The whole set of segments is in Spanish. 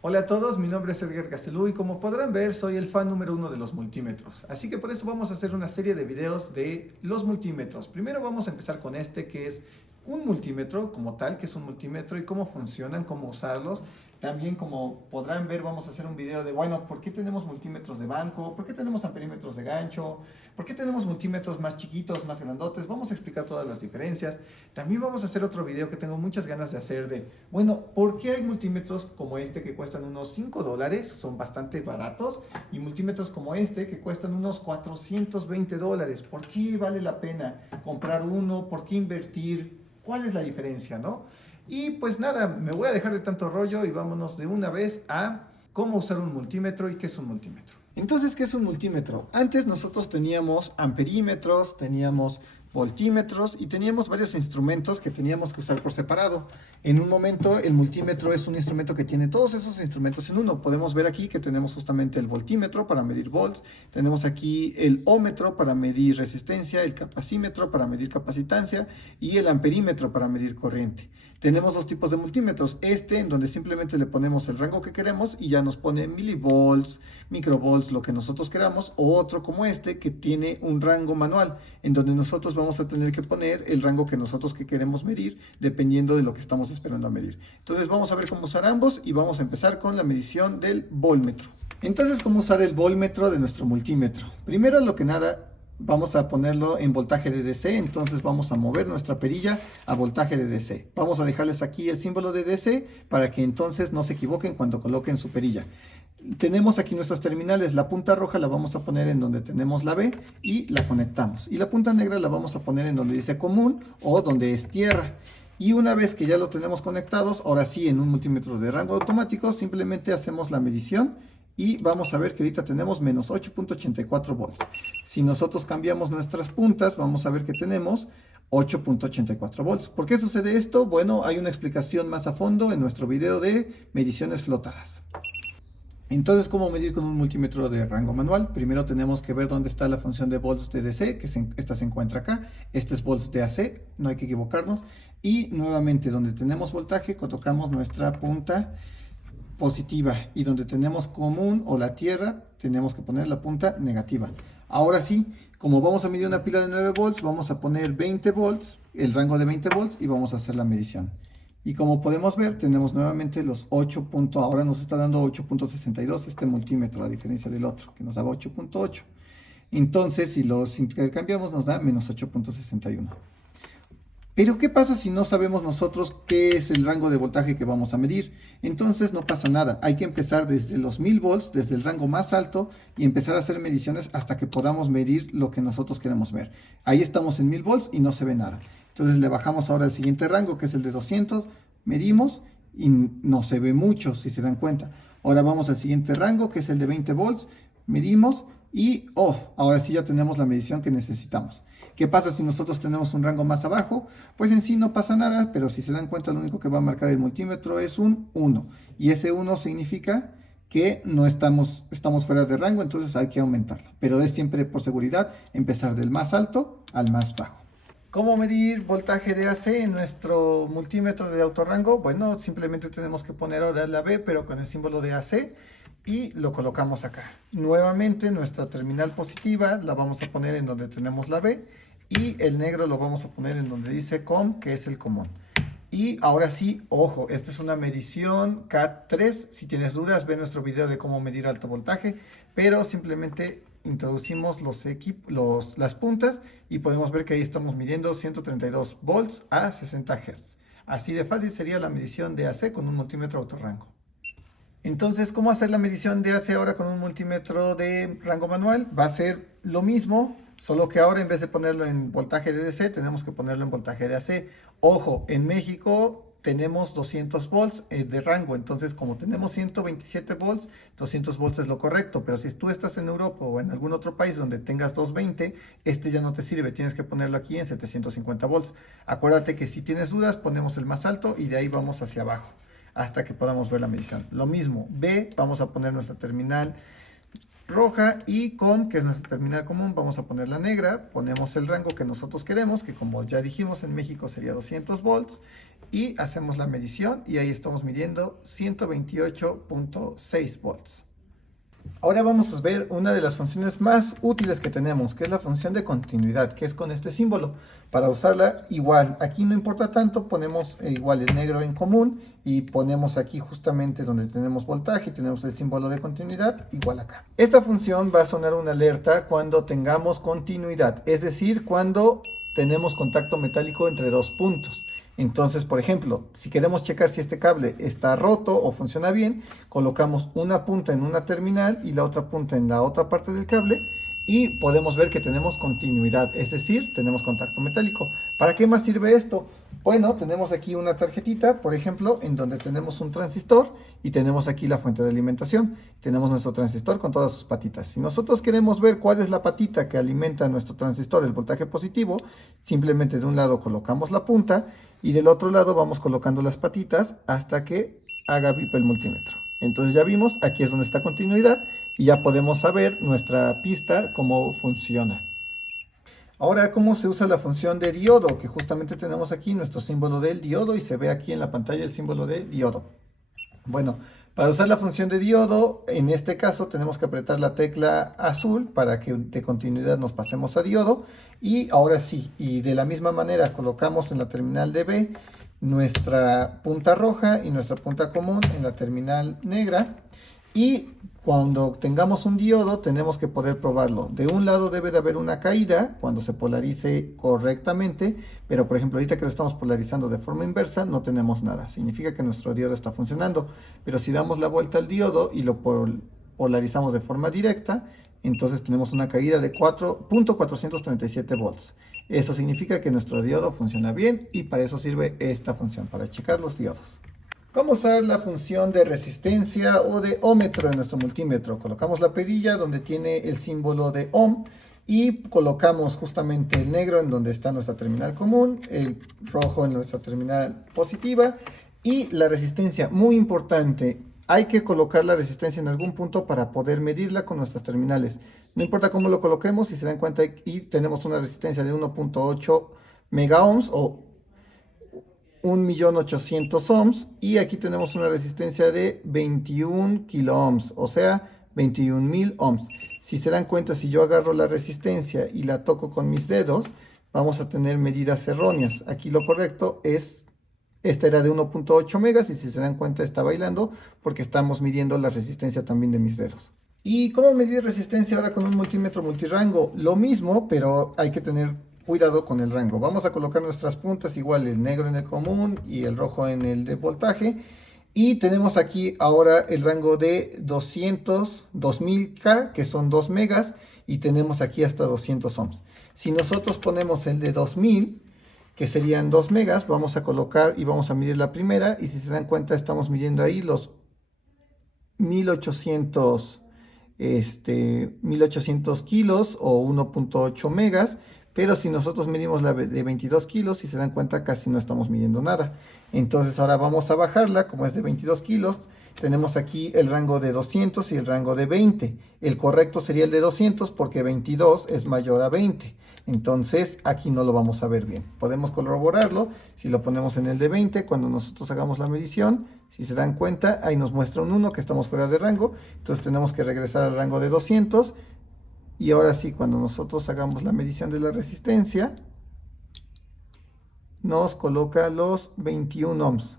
Hola a todos, mi nombre es Edgar Castelú y como podrán ver soy el fan número uno de los multímetros. Así que por eso vamos a hacer una serie de videos de los multímetros. Primero vamos a empezar con este que es un multímetro como tal, que es un multímetro y cómo funcionan, cómo usarlos. También como podrán ver vamos a hacer un video de, bueno, ¿por qué tenemos multímetros de banco? ¿Por qué tenemos amperímetros de gancho? ¿Por qué tenemos multímetros más chiquitos, más grandotes? Vamos a explicar todas las diferencias. También vamos a hacer otro video que tengo muchas ganas de hacer de, bueno, ¿por qué hay multímetros como este que cuestan unos $5? Son bastante baratos. Y multímetros como este que cuestan unos $420. ¿Por qué vale la pena comprar uno? ¿Por qué invertir? ¿Cuál es la diferencia, no? Y pues nada, me voy a dejar de tanto rollo y vámonos de una vez a cómo usar un multímetro y qué es un multímetro. Entonces, ¿qué es un multímetro? Antes nosotros teníamos amperímetros, teníamos voltímetros y teníamos varios instrumentos que teníamos que usar por separado. En un momento el multímetro es un instrumento que tiene todos esos instrumentos en uno. Podemos ver aquí que tenemos justamente el voltímetro para medir volts, tenemos aquí el ómetro para medir resistencia, el capacímetro para medir capacitancia y el amperímetro para medir corriente. Tenemos dos tipos de multímetros, este en donde simplemente le ponemos el rango que queremos y ya nos pone milivolts, microvolts, lo que nosotros queramos, o otro como este que tiene un rango manual, en donde nosotros vamos a tener que poner el rango que nosotros queremos medir, dependiendo de lo que estamos esperando a medir. Entonces vamos a ver cómo usar ambos y vamos a empezar con la medición del voltmetro. Entonces, ¿cómo usar el voltmetro de nuestro multímetro? Primero, lo que nada, vamos a ponerlo en voltaje de DC, entonces vamos a mover nuestra perilla a voltaje de DC. Vamos a dejarles aquí el símbolo de DC para que entonces no se equivoquen cuando coloquen su perilla. Tenemos aquí nuestras terminales, la punta roja la vamos a poner en donde tenemos la B y la conectamos. Y la punta negra la vamos a poner en donde dice común o donde es tierra. Y una vez que ya lo tenemos conectados, ahora sí en un multímetro de rango automático, simplemente hacemos la medición y vamos a ver que ahorita tenemos menos 8.84 volts. Si nosotros cambiamos nuestras puntas, vamos a ver que tenemos 8.84 volts. ¿Por qué sucede esto? Bueno, hay una explicación más a fondo en nuestro video de mediciones flotadas. Entonces, ¿cómo medir con un multímetro de rango manual? Primero tenemos que ver dónde está la función de volts de DC, que esta se encuentra acá. Este es volts de AC, no hay que equivocarnos. Y nuevamente, donde tenemos voltaje, tocamos nuestra punta positiva. Y donde tenemos común o la tierra, tenemos que poner la punta negativa. Ahora sí, como vamos a medir una pila de 9 volts, vamos a poner 20 volts, el rango de 20 volts, y vamos a hacer la medición. Y como podemos ver, tenemos nuevamente los 8. Ahora nos está dando 8.62 este multímetro, a diferencia del otro, que nos daba 8.8. Entonces, si los intercambiamos, nos da menos 8.61. Pero, ¿qué pasa si no sabemos nosotros qué es el rango de voltaje que vamos a medir? Entonces, no pasa nada. Hay que empezar desde los 1000 volts, desde el rango más alto, y empezar a hacer mediciones hasta que podamos medir lo que nosotros queremos ver. Ahí estamos en 1000 volts y no se ve nada. Entonces, le bajamos ahora al siguiente rango, que es el de 200, medimos y no se ve mucho, si se dan cuenta. Ahora vamos al siguiente rango, que es el de 20 volts, medimos y, ahora sí ya tenemos la medición que necesitamos. ¿Qué pasa si nosotros tenemos un rango más abajo? Pues en sí no pasa nada, pero si se dan cuenta lo único que va a marcar el multímetro es un 1. Y ese 1 significa que no estamos fuera de rango, entonces hay que aumentarlo. Pero es siempre por seguridad empezar del más alto al más bajo. ¿Cómo medir voltaje de AC en nuestro multímetro de autorrango? Bueno, simplemente tenemos que poner ahora la B, pero con el símbolo de AC, y lo colocamos acá. Nuevamente nuestra terminal positiva la vamos a poner en donde tenemos la B, y el negro lo vamos a poner en donde dice COM, que es el común. Y ahora sí, ojo, esta es una medición CAT3. Si tienes dudas, ve nuestro video de cómo medir alto voltaje, pero simplemente introducimos las puntas y podemos ver que ahí estamos midiendo 132 volts a 60 Hz. Así de fácil sería la medición de AC con un multímetro autorrango. Entonces, ¿cómo hacer la medición de AC ahora con un multímetro de rango manual? Va a ser lo mismo, solo que ahora en vez de ponerlo en voltaje de DC, tenemos que ponerlo en voltaje de AC. Ojo, en México tenemos 200 volts de rango, entonces como tenemos 127 volts, 200 volts es lo correcto, pero si tú estás en Europa o en algún otro país donde tengas 220, este ya no te sirve, tienes que ponerlo aquí en 750 volts. Acuérdate que si tienes dudas, ponemos el más alto y de ahí vamos hacia abajo hasta que podamos ver la medición. Lo mismo, B, vamos a poner nuestra terminal roja, y COM, que es nuestra terminal común, vamos a poner la negra, ponemos el rango que nosotros queremos, que como ya dijimos en México sería 200 volts, y hacemos la medición y ahí estamos midiendo 128.6 volts. Ahora vamos a ver una de las funciones más útiles que tenemos, que es la función de continuidad, que es con este símbolo. Para usarla igual, aquí no importa tanto, ponemos igual el negro en común y ponemos aquí justamente donde tenemos voltaje y tenemos el símbolo de continuidad, igual acá. Esta función va a sonar una alerta cuando tengamos continuidad, es decir, cuando tenemos contacto metálico entre dos puntos. Entonces, por ejemplo, si queremos checar si este cable está roto o funciona bien, colocamos una punta en una terminal y la otra punta en la otra parte del cable y podemos ver que tenemos continuidad, es decir, tenemos contacto metálico. ¿Para qué más sirve esto? Bueno, tenemos aquí una tarjetita, por ejemplo, en donde tenemos un transistor y tenemos aquí la fuente de alimentación. Tenemos nuestro transistor con todas sus patitas. Si nosotros queremos ver cuál es la patita que alimenta a nuestro transistor, el voltaje positivo, simplemente de un lado colocamos la punta y del otro lado vamos colocando las patitas hasta que haga bip el multímetro. Entonces ya vimos, aquí es donde está continuidad y ya podemos saber nuestra pista cómo funciona. Ahora, ¿cómo se usa la función de diodo? Que justamente tenemos aquí nuestro símbolo del diodo y se ve aquí en la pantalla el símbolo de diodo. Bueno, para usar la función de diodo, en este caso tenemos que apretar la tecla azul para que de continuidad nos pasemos a diodo. Y ahora sí, y de la misma manera colocamos en la terminal de B nuestra punta roja y nuestra punta común en la terminal negra. Y cuando tengamos un diodo tenemos que poder probarlo. De un lado debe de haber una caída cuando se polarice correctamente, pero por ejemplo ahorita que lo estamos polarizando de forma inversa no tenemos nada. Significa que nuestro diodo está funcionando, pero si damos la vuelta al diodo y lo polarizamos de forma directa, entonces tenemos una caída de 4.437 volts. Eso significa que nuestro diodo funciona bien y para eso sirve esta función, para checar los diodos. ¿Cómo usar la función de resistencia o de ómetro en nuestro multímetro? Colocamos la perilla donde tiene el símbolo de ohm y colocamos justamente el negro en donde está nuestra terminal común, el rojo en nuestra terminal positiva y la resistencia, muy importante. Hay que colocar la resistencia en algún punto para poder medirla con nuestras terminales. No importa cómo lo coloquemos, si se dan cuenta y tenemos una resistencia de 1.8 mega ohms o 1.800.000 ohms y aquí tenemos una resistencia de 21 kilo ohms, o sea 21.000 ohms. Si se dan cuenta, si yo agarro la resistencia y la toco con mis dedos, vamos a tener medidas erróneas. Aquí lo correcto es, esta era de 1.8 megas y si se dan cuenta está bailando porque estamos midiendo la resistencia también de mis dedos. ¿Y cómo medir resistencia ahora con un multímetro multirango? Lo mismo, pero hay que tener cuidado con el rango. Vamos a colocar nuestras puntas, igual el negro en el común y el rojo en el de voltaje. Y tenemos aquí ahora el rango de 2000K, que son 2 megas, y tenemos aquí hasta 200 ohms. Si nosotros ponemos el de 2000, que serían 2 megas, vamos a colocar y vamos a medir la primera, y si se dan cuenta estamos midiendo ahí los 1800 kilos o 1.8 megas, pero si nosotros medimos la de 22 kilos, si se dan cuenta casi no estamos midiendo nada. Entonces ahora vamos a bajarla, como es de 22 kilos, tenemos aquí el rango de 200 y el rango de 20. El correcto sería el de 200 porque 22 es mayor a 20. Entonces aquí no lo vamos a ver bien. Podemos corroborarlo si lo ponemos en el de 20 cuando nosotros hagamos la medición. Si se dan cuenta, ahí nos muestra un 1 que estamos fuera de rango. Entonces tenemos que regresar al rango de 200. Y ahora sí, cuando nosotros hagamos la medición de la resistencia, nos coloca los 21 ohms.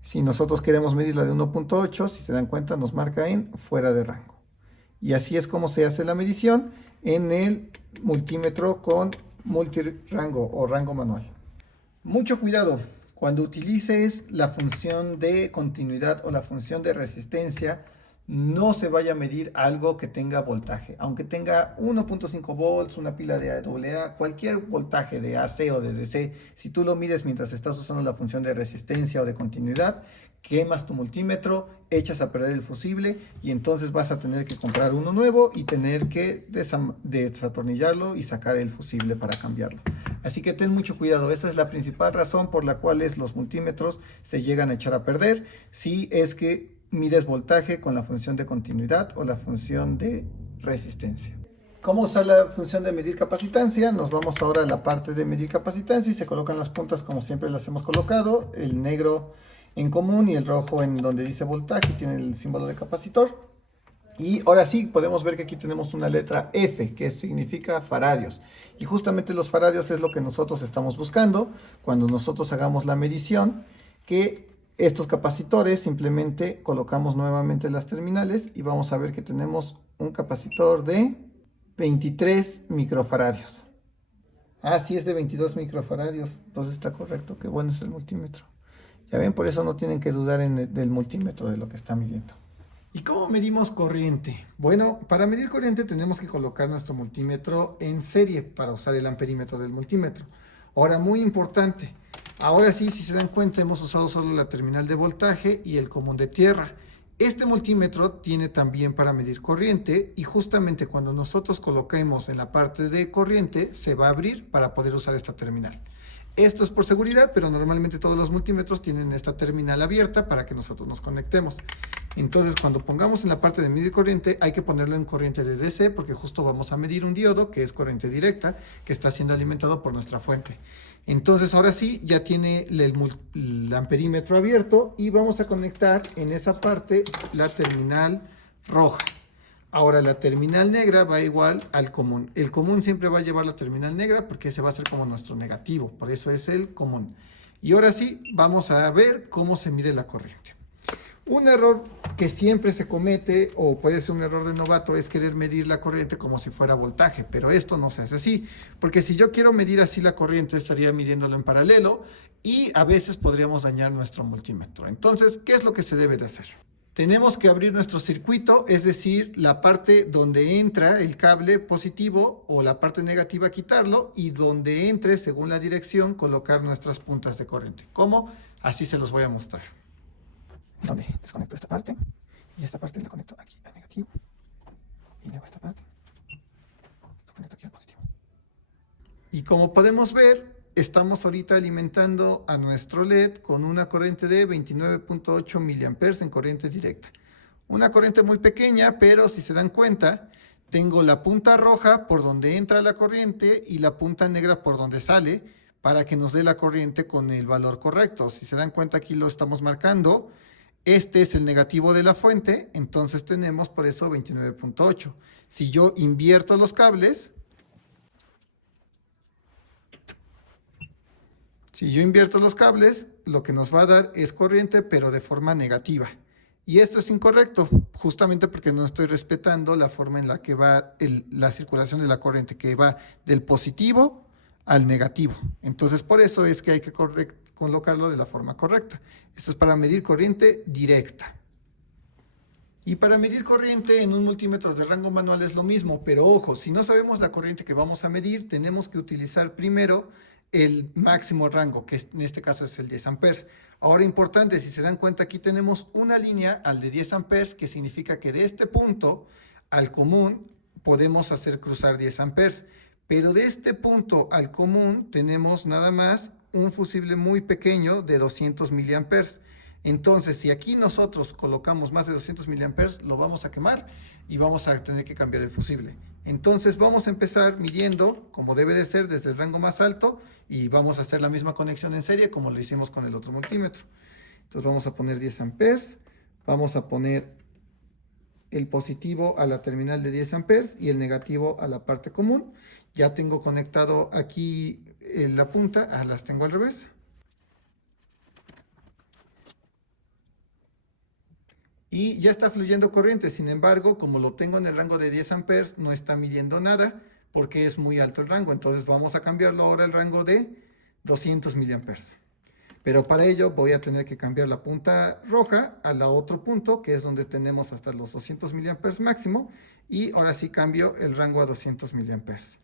Si nosotros queremos medir la de 1.8, si se dan cuenta, nos marca en fuera de rango. Y así es como se hace la medición en el multímetro con multirango o rango manual. Mucho cuidado cuando utilices la función de continuidad o la función de resistencia. No se vaya a medir algo que tenga voltaje, aunque tenga 1.5 volts, una pila de AA, cualquier voltaje de AC o de DC, si tú lo mides mientras estás usando la función de resistencia o de continuidad, quemas tu multímetro, echas a perder el fusible y entonces vas a tener que comprar uno nuevo y tener que desatornillarlo y sacar el fusible para cambiarlo. Así que ten mucho cuidado, esa es la principal razón por la cual los multímetros se llegan a echar a perder, si es que mides voltaje con la función de continuidad o la función de resistencia. ¿Cómo usar la función de medir capacitancia? Nos vamos ahora a la parte de medir capacitancia y se colocan las puntas como siempre las hemos colocado. El negro en común y el rojo en donde dice voltaje, tiene el símbolo de capacitor. Y ahora sí podemos ver que aquí tenemos una letra F, que significa faradios. Y justamente los faradios es lo que nosotros estamos buscando cuando nosotros hagamos la medición, que estos capacitores simplemente colocamos nuevamente las terminales y vamos a ver que tenemos un capacitor de 23 microfaradios. Ah, sí, es de 22 microfaradios. Entonces está correcto. Qué bueno es el multímetro. Ya ven, por eso no tienen que dudar del multímetro de lo que está midiendo. ¿Y cómo medimos corriente? Bueno, para medir corriente tenemos que colocar nuestro multímetro en serie para usar el amperímetro del multímetro. Ahora, muy importante. Ahora sí, si se dan cuenta, hemos usado solo la terminal de voltaje y el común de tierra. Este multímetro tiene también para medir corriente y justamente cuando nosotros coloquemos en la parte de corriente se va a abrir para poder usar esta terminal. Esto es por seguridad, pero normalmente todos los multímetros tienen esta terminal abierta para que nosotros nos conectemos. Entonces, cuando pongamos en la parte de medir corriente, hay que ponerlo en corriente de DC porque justo vamos a medir un diodo que es corriente directa que está siendo alimentado por nuestra fuente. Entonces, ahora sí, ya tiene el amperímetro abierto y vamos a conectar en esa parte la terminal roja. Ahora, la terminal negra va igual al común. El común siempre va a llevar la terminal negra porque ese va a ser como nuestro negativo. Por eso es el común. Y ahora sí, vamos a ver cómo se mide la corriente. Un error que siempre se comete, o puede ser un error de novato, es querer medir la corriente como si fuera voltaje, pero esto no se hace así, porque si yo quiero medir así la corriente, estaría midiéndolo en paralelo y a veces podríamos dañar nuestro multímetro. Entonces, ¿qué es lo que se debe de hacer? Tenemos que abrir nuestro circuito, es decir, la parte donde entra el cable positivo o la parte negativa quitarlo y donde entre, según la dirección, colocar nuestras puntas de corriente. ¿Cómo? Así se los voy a mostrar. Donde desconecto esta parte y esta parte la conecto aquí a negativo y luego esta parte la conecto aquí a positivo. Y como podemos ver, estamos ahorita alimentando a nuestro LED con una corriente de 29.8 mA en corriente directa. Una corriente muy pequeña, pero si se dan cuenta, tengo la punta roja por donde entra la corriente y la punta negra por donde sale para que nos dé la corriente con el valor correcto. Si se dan cuenta, aquí lo estamos marcando. Este es el negativo de la fuente, entonces tenemos por eso 29.8. Si yo invierto los cables, lo que nos va a dar es corriente, pero de forma negativa. Y esto es incorrecto, justamente porque no estoy respetando la forma en la que va la circulación de la corriente, que va del positivo al negativo. Entonces, por eso es que hay que colocarlo de la forma correcta. Esto es para medir corriente directa. Y para medir corriente en un multímetro de rango manual es lo mismo, pero ojo, si no sabemos la corriente que vamos a medir, tenemos que utilizar primero el máximo rango, que en este caso es el 10 amperes. Ahora, importante, si se dan cuenta, aquí tenemos una línea al de 10 amperes, que significa que de este punto al común podemos hacer cruzar 10 amperes. Pero de este punto al común tenemos nada más un fusible muy pequeño de 200 miliamperes. Entonces, si aquí nosotros colocamos más de 200 miliamperes, lo vamos a quemar y vamos a tener que cambiar el fusible. Entonces, vamos a empezar midiendo, como debe de ser, desde el rango más alto y vamos a hacer la misma conexión en serie como lo hicimos con el otro multímetro. Entonces, vamos a poner 10 amperes, vamos a poner el positivo a la terminal de 10 amperes y el negativo a la parte común. Ya tengo conectado aquí la punta, las tengo al revés. Y ya está fluyendo corriente, sin embargo, como lo tengo en el rango de 10 amperes, no está midiendo nada porque es muy alto el rango. Entonces vamos a cambiarlo ahora al rango de 200 miliamperes. Pero para ello voy a tener que cambiar la punta roja a la otro punto, que es donde tenemos hasta los 200 miliamperes máximo. Y ahora sí cambio el rango a 200 miliamperes.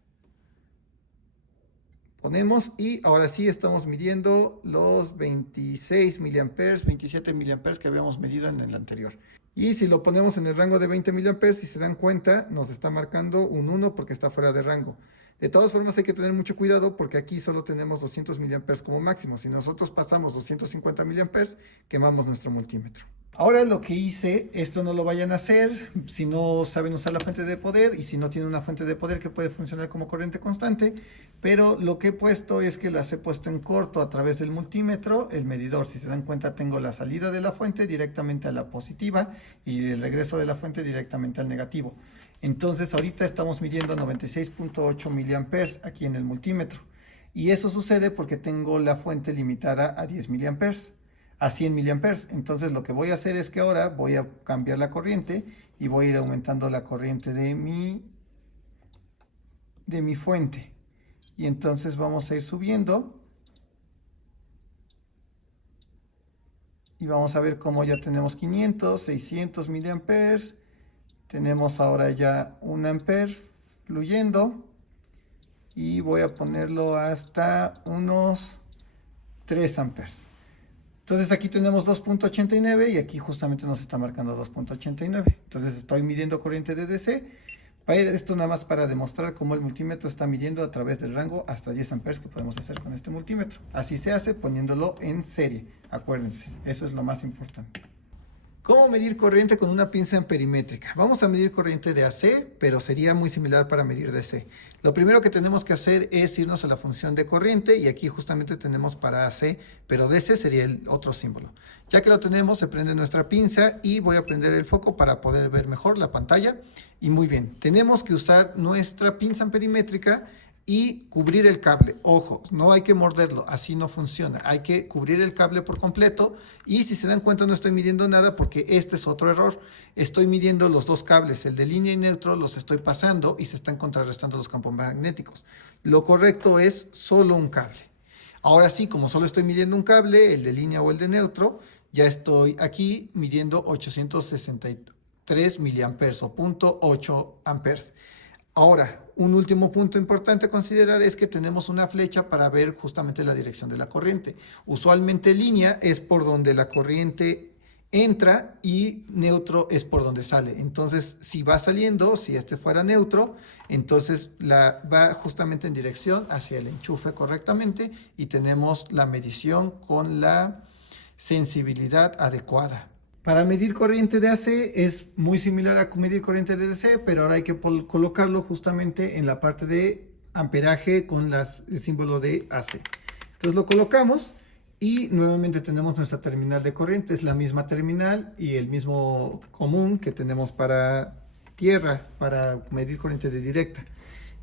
Ponemos y ahora sí estamos midiendo los 26 miliamperes, 27 miliamperes que habíamos medido en el anterior. Y si lo ponemos en el rango de 20 miliamperes, si se dan cuenta, nos está marcando un 1 porque está fuera de rango. De todas formas hay que tener mucho cuidado porque aquí solo tenemos 200 miliamperes como máximo. Si nosotros pasamos 250 miliamperes, quemamos nuestro multímetro. Ahora lo que hice, esto no lo vayan a hacer si no saben usar la fuente de poder y si no tienen una fuente de poder que puede funcionar como corriente constante, pero lo que he puesto es que las he puesto en corto a través del multímetro, el medidor. Si se dan cuenta, tengo la salida de la fuente directamente a la positiva y el regreso de la fuente directamente al negativo. Entonces ahorita estamos midiendo 96.8 miliamperes aquí en el multímetro, y eso sucede porque tengo la fuente limitada a 10 miliamperes, a 100 miliamperes. Entonces lo que voy a hacer es que ahora voy a cambiar la corriente y voy a ir aumentando la corriente de mi fuente. Y entonces vamos a ir subiendo y vamos a ver cómo ya tenemos 500, 600 miliamperes. Tenemos ahora ya 1 ampere fluyendo y voy a ponerlo hasta unos 3 amperes. Entonces aquí tenemos 2.89 y aquí justamente nos está marcando 2.89. Entonces estoy midiendo corriente de DC. Esto nada más para demostrar cómo el multímetro está midiendo a través del rango hasta 10 amperes que podemos hacer con este multímetro. Así se hace poniéndolo en serie. Acuérdense, eso es lo más importante. ¿Cómo medir corriente con una pinza amperimétrica? Vamos a medir corriente de AC, pero sería muy similar para medir DC. Lo primero que tenemos que hacer es irnos a la función de corriente y aquí justamente tenemos para AC, pero DC sería el otro símbolo. Ya que lo tenemos, se prende nuestra pinza y voy a prender el foco para poder ver mejor la pantalla. Y muy bien, tenemos que usar nuestra pinza amperimétrica y cubrir el cable. Ojo, no hay que morderlo, así no funciona. Hay que cubrir el cable por completo y si se dan cuenta no estoy midiendo nada porque este es otro error. Estoy midiendo los dos cables, el de línea y neutro, los estoy pasando y se están contrarrestando los campos magnéticos. Lo correcto es solo un cable. Ahora sí, como solo estoy midiendo un cable, el de línea o el de neutro, ya estoy aquí midiendo 863 miliamperes o 0.8 amperes. Ahora, un último punto importante a considerar es que tenemos una flecha para ver justamente la dirección de la corriente. Usualmente línea es por donde la corriente entra y neutro es por donde sale. Entonces, si va saliendo, si este fuera neutro, entonces va justamente en dirección hacia el enchufe correctamente y tenemos la medición con la sensibilidad adecuada. Para medir corriente de AC es muy similar a medir corriente de DC, pero ahora hay que colocarlo justamente en la parte de amperaje con el símbolo de AC. Entonces lo colocamos y nuevamente tenemos nuestra terminal de corriente. Es la misma terminal y el mismo común que tenemos para tierra, para medir corriente de directa.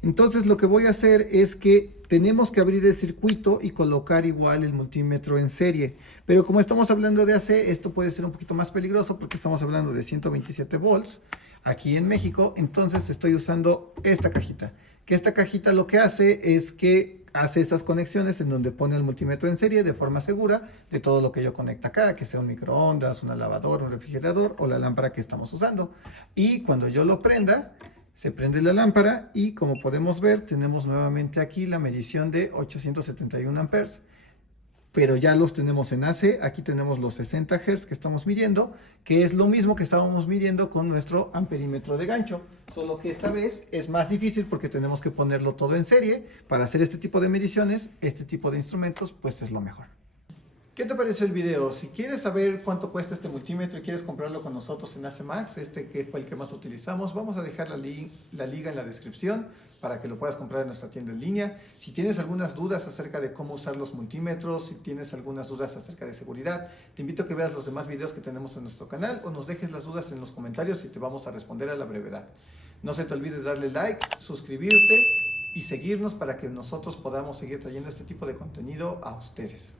Entonces lo que voy a hacer es que tenemos que abrir el circuito y colocar igual el multímetro en serie. Pero como estamos hablando de AC, esto puede ser un poquito más peligroso porque estamos hablando de 127 volts aquí en México. Entonces estoy usando esta cajita. Que esta cajita lo que hace es que hace esas conexiones en donde pone el multímetro en serie de forma segura de todo lo que yo conecta acá, que sea un microondas, una lavadora, un refrigerador o la lámpara que estamos usando. Y cuando yo lo prenda, se prende la lámpara y como podemos ver tenemos nuevamente aquí la medición de 871 amperes, pero ya los tenemos en AC. Aquí tenemos los 60 Hz que estamos midiendo, que es lo mismo que estábamos midiendo con nuestro amperímetro de gancho, solo que esta vez es más difícil porque tenemos que ponerlo todo en serie. Para hacer este tipo de mediciones, este tipo de instrumentos, pues es lo mejor. ¿Qué te pareció el video? Si quieres saber cuánto cuesta este multímetro y quieres comprarlo con nosotros en AC Max, este que fue el que más utilizamos, vamos a dejar la liga en la descripción para que lo puedas comprar en nuestra tienda en línea. Si tienes algunas dudas acerca de cómo usar los multímetros, si tienes algunas dudas acerca de seguridad, te invito a que veas los demás videos que tenemos en nuestro canal o nos dejes las dudas en los comentarios y te vamos a responder a la brevedad. No se te olvide darle like, suscribirte y seguirnos para que nosotros podamos seguir trayendo este tipo de contenido a ustedes.